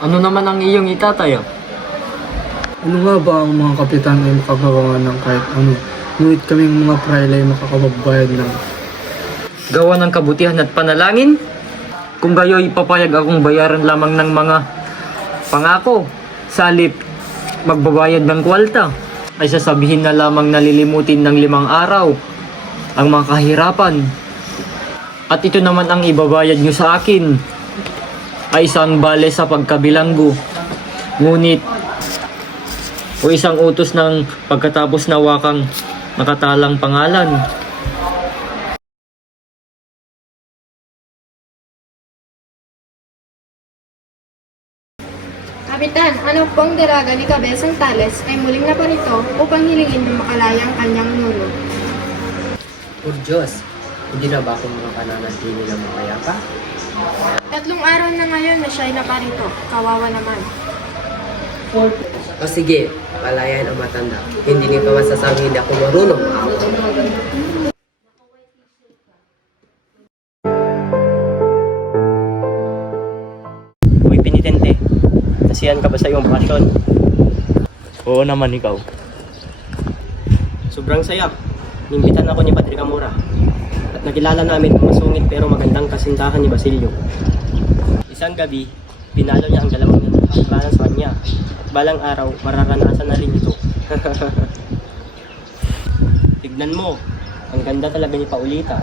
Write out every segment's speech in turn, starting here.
Ano naman ang iyong itatayo? Ano nga ba ang mga kapitan ay makagawa ng kahit ano? Ngunit kaming mga prayle ay makakapagbayad ng Gawa ng kabutihan at panalangin? Kung gayo'y papayag akong bayaran lamang ng mga pangako, salip magbabayad ng kwalta, ay sasabihin na lamang nalilimutin ng 5 araw ang mga kahirapan. At ito naman ang ibabayad nyo sa akin ay isang bale sa pagkabilanggo. Ngunit o isang utos ng pagkatapos na wakang nakatalang pangalan. Kapitan, ano pong dalaga ni Cabezang Tales ay muling naparito upang hilingin ng makalaya ang kanyang nuno. O Diyos, hindi na ba akong makapananatili ng makayapa? 3 araw na ngayon na siya'y naparito. Kawawa naman. O sige, palayan ang matanda. Hindi niyo pa masasabing hindi ako marunong. Uy, penitente. Nasiyan ka ba sa iyong pasyon? Oo naman ikaw. Sobrang saya. Nimbitan ako ni Padre Camora. At nakilala namin ang masungit pero magandang kasintahan ni Basilio. Isang gabi, pinalo niya ang dalawang nakakasalanan sa kanya. At balang araw, mararanasan na rin ito. Tignan mo, ang ganda talaga ni Paulita.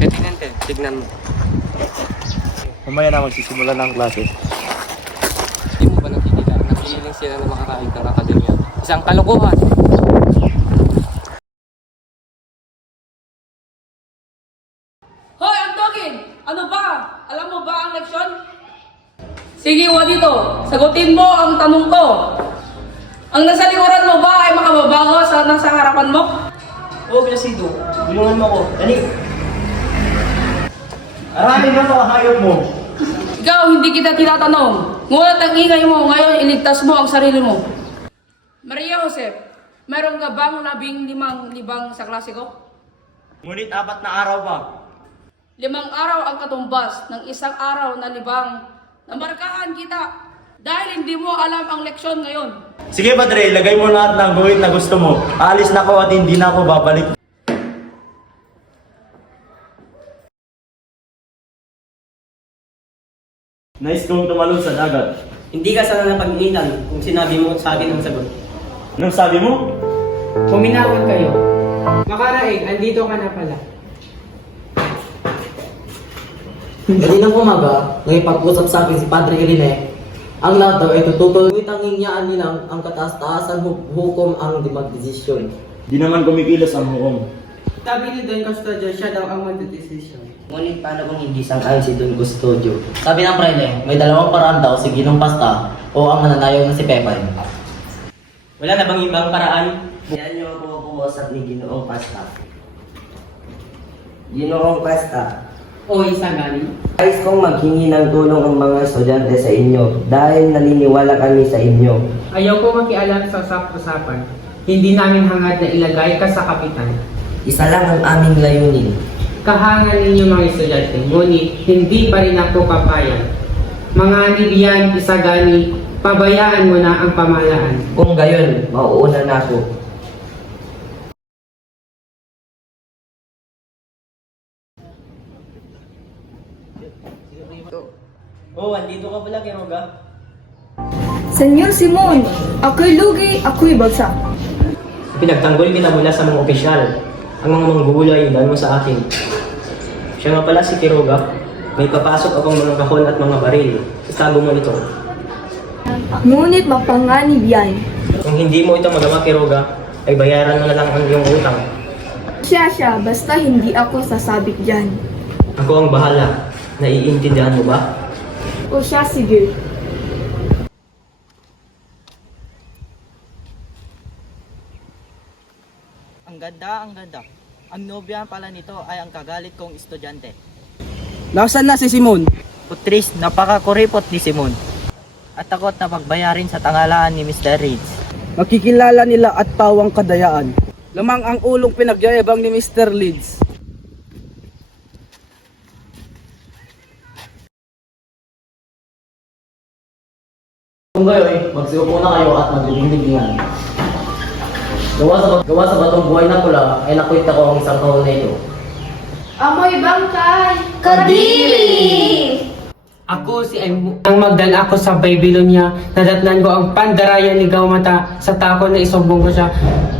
Tenente, tignan mo. Mamaya na magsisimula ng klase. Hindi mo ba nakikita? Nakikiling sila na makakahit ng akademya. Isang kalokohan. Hoy, Antogin! Ano ba? Alam mo ba ang leksyon? Sige, dito. Sagutin mo ang tanong ko. Ang nasa likuran mo ba ay makababago sa nasa harapan mo? Oo, Placido. Tulungan mo ako. Dali. Aralin mo mga hayop mo. Ikaw, hindi kita tinatanong. Ngunit ang ingay mo, ngayon iligtas mo ang sarili mo. Maria Josep, meron ka bang 15 libang sa klase ko? Ngunit 4 na araw pa. 5 araw ang katumbas ng 1 araw na libang. Namarkahan kita dahil hindi mo alam ang leksyon ngayon. Sige Padre, lagay mo lahat ng guhit na gusto mo. Aalis na ako at hindi na ako babalik. Nice kong tumalon sa dagat. Hindi ka sana napag-initan kung sinabi mo sa akin ang sagot. Anong sabi mo? Puminawon kayo. Makaraig, andito ka na pala. Kaninang umaga, ngay pag-usap sa akin si Padre Irene, ang lahat daw ay tututol. Ngunit ang hingyaan nilang ang kataas-taasan hukom ang magdesisyon. Di naman kumikilos ang hukom. Sabi ni Don Custodio, siya daw ang magdedesisyon. Ngunit paano kung hindi sang-ayon si Don Custodio? Sabi ng Praile, may 2 paraan daw si Ginong Pasta o ang mananayaw na si Pepay. Wala na bang ibang paraan? Yan yung pumupumusap ni Ginoong Pasta. Ginoong Pasta, O isang galing. nais kong maghingi ng tulong ang mga estudyante sa inyo dahil naniniwala kami sa inyo. Ayaw ko makialam sa usap-usapan. Hindi namin hangad na ilagay ka sa kapitan. Isa lang ang aming layunin. Kahangan ninyo mga estudyante, ngunit hindi pa rin ako papayag. Mga nibiyan, isagani, pabayaan mo na ang pamahalaan. Kung gayon, mauuna na ako. Oo, andito ka pala, Quiroga. Senyor Simon, ako'y lugi, ako'y bagsak. Pinagtanggol kita mula sa mga opisyal. Ang mga manggugulo ay ilan mo sa akin. Siya nga pala si Quiroga. May papasok akong mga kahon at mga baril. Itago mo ito. Ngunit mapanganib yan. Kung hindi mo ito magawa, Quiroga, ay bayaran mo na lang ang iyong utang. Siya, basta hindi ako sasabit dyan. Ako ang bahala. Naiintindihan mo ba? O siya, sige. Ang ganda, ang ganda. Ang nobya pala nito ay ang kagalit kong estudyante. Nasaan na si Simon? Putris, napakakuripot ni Simon. At takot na pagbayarin sa tangalaan ni Mr. Reeds. Makikilala nila at tawang kadayaan. Lamang ang ulong pinagyayabang ni Mr. Leeds. Kung gayoy, magsiupo na kayo at magdibing-dibingan. Gawa sa batong buhay na pula ay nakwita ko ang isang kahon na ito. Amoy bangkay! Kadiri! Ako si ang magdan ako sa Babylonia, nadatnan ko ang pandarayan ni Gaumata sa takot na isumbong ko siya.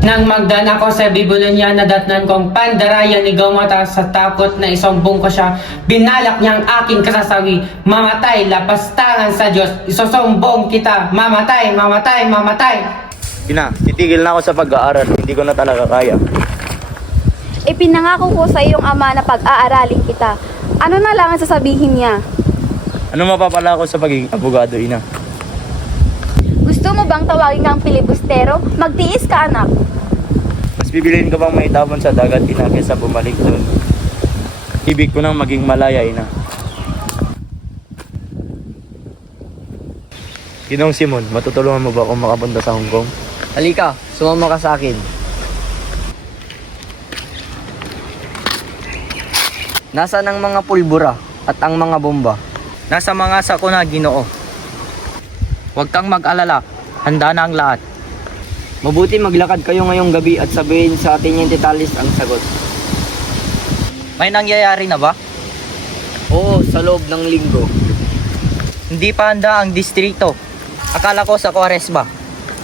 Nang magdan ako sa Babylonia, nadatnan ko ang pandarayan ni Gaumata sa takot na isumbong ko siya. Binalak niya ang aking kasasawi, mamatay, lapastangan sa Diyos, isusumbong kita, mamatay, mamatay, mamatay. Ina, titigil na ako sa pag-aaral. Hindi ko na talaga kaya. Ipinangako ko sa iyong ama na pag-aaralin kita. Ano na lang ang sasabihin niya? Ano mapapala ako sa pagiging abogado, Ina? Gusto mo bang tawagin kang pilibustero? Magtiis ka, anak. Mas bibiliin ko bang maitapon sa dagat, Ina, kaysa bumalik doon? Ibig ko nang maging malaya, Ina. Ginong Simon, matutulungan mo ba akong makapunta sa Hong Kong? Halika, sumama ka sa akin. Nasaan ang mga pulbura at ang mga bomba? Nasa mga sako na, Ginoo. Huwag kang mag-alala, handa na ang lahat. Mabuti maglakad kayo ngayong gabi at sabihin sa atin yung Titalis ang sagot. May nangyayari na ba? Oo, sa loob ng linggo. Hindi pa handa ang distrito. Akala ko sa Quaresma.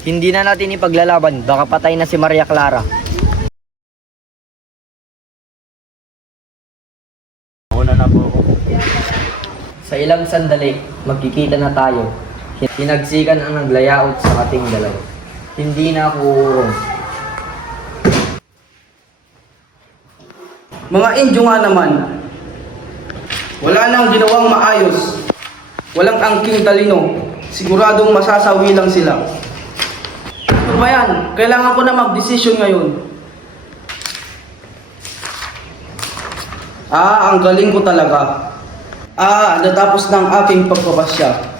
Hindi na natin ipaglalaban, baka patay na si Maria Clara. Una na po ako. Sa ilang sandali, magkikita na tayo. Hinagsikan ang naglayout sa ating dalawa. Hindi na ako uurong. Mga Indyo nga naman, wala nang ginawang maayos. Walang angking talino. Siguradong masasawi lang sila. Ano ba yan? Kailangan ko na mag-desisyon ngayon. Ang galing ko talaga. Natapos ng aking pagpapasya.